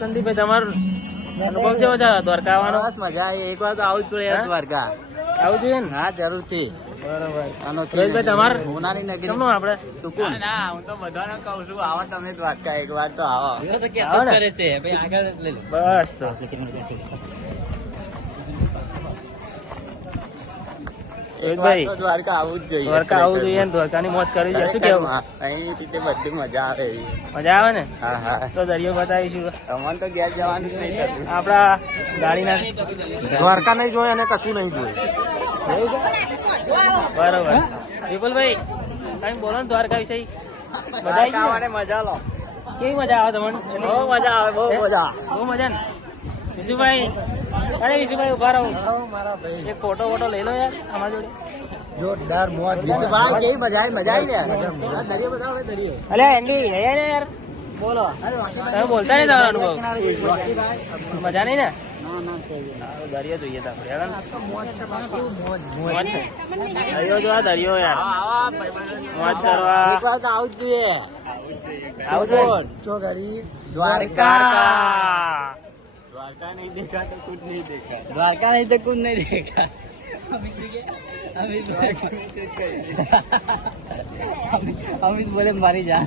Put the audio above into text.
સંદીપભાઈ તમારો અનુભવ કેવો છે દ્વારકા આવવાનો? બસ મજા આવી. એક વાર તો આવું જ પડે યાર દ્વારકા. આવું જોઈએ ને? હા જરૂરથી. બરોબર. અનોખી રોહિતભાઈ તમારે સોનાની નગરી કેમનું આપણે સુકૂન. ના હું તો બધાને કહું છું આવો તમે દ્વારકા એક વાર તો આવો. બસ તો ભાઈ દ્વારકા આવું જ જોઈએ. દ્વારકા આવું જોઈએ ને દ્વારકાની મોજ કરવી જોઈએ. શું કેવું? અહીં રીતે બધી મજા આવે એવી. મજા આવે ને? હા હા. તો દરિયો બતાવીશું. તમને તો ઘેર જવાનું જ નહીં થતું. આપડા ગાડીના દ્વારકા નહીં જોયે અને કશું નહીં જોયે. બરોબર. વિપુલભાઈ કઈ બોલો ને દ્વારકા વિશે. મજા આવી? મજા લો. કેવી મજા આવે તમને? બહુ મજા આવે. બહુ મજા. બહુ મજા ને? વિશુભાઈ, અરે વિશુભાઈ ઉભા રહો. એક ફોટો લઈ લો યાર અમારા જોડે. જોરદાર મોજ. વિશુભાઈ કેવી મજા આવી? મજા આવી યાર. દરિયો બતાવો દરિયો. અલ્યા એન્ડી અહીંયા યાર બોલો. તમે બોલતા નહીં તમારો અનુભવ. મજા નહીં ને? દરિયો જોઈએ તો આપણે. દરિયો જો આ દરિયો યાર મોજ કરવા આવું જ જોઈએ. આવું જોઈએ. દ્વારકા દ્વારકા નહીં દેખા તો કુછ નહીં દેખા. દ્વારકા નહીં તો કુછ નહીં દેખા. અમિત બોલે મારી જા.